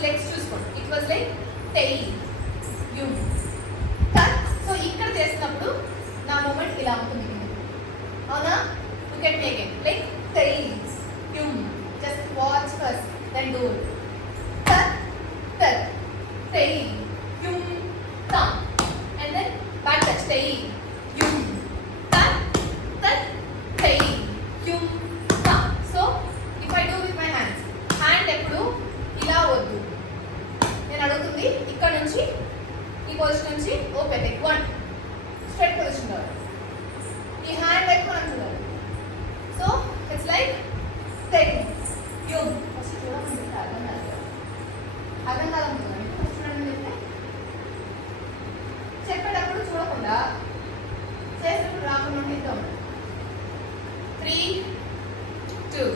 First legs చూసుకోండి. It was like టెయిల్ యుమ్. సో ఇక్కడ చేసినప్పుడు నా మూమెంట్ ఇలా ఉంటుంది. అవునా? Look at me again like టెయిల్ యుమ్. Just watch first then do టక్ టక్ టెయిల్ యుమ్ come and then back touch టెయిల్ యుమ్ టక్ టక్ టెయిల్ యుమ్ come. So if I do with my hands, hand ఎప్పుడు ఇలా వద్దు. నేను అడుగుతుంది ఇక్కడ నుంచి ఈ పొజిషన్ నుంచి ఓపెన్ లైక్ 1 స్ట్రైట్ పొజిషన్ కావాలి. ఈ హ్యాండ్ వైపు మనం చూడాలి. సో ఇట్స్ లైక్ టెక్ యూమ్. ఫస్ట్ చూడమంటే అర్థం కాదనుకుంటున్నాను. ఫస్ట్ చూడండి చెప్తే చెప్పేటప్పుడు చూడకుండా చేసినప్పుడు రాకుండా ఇద్దాం. 3 2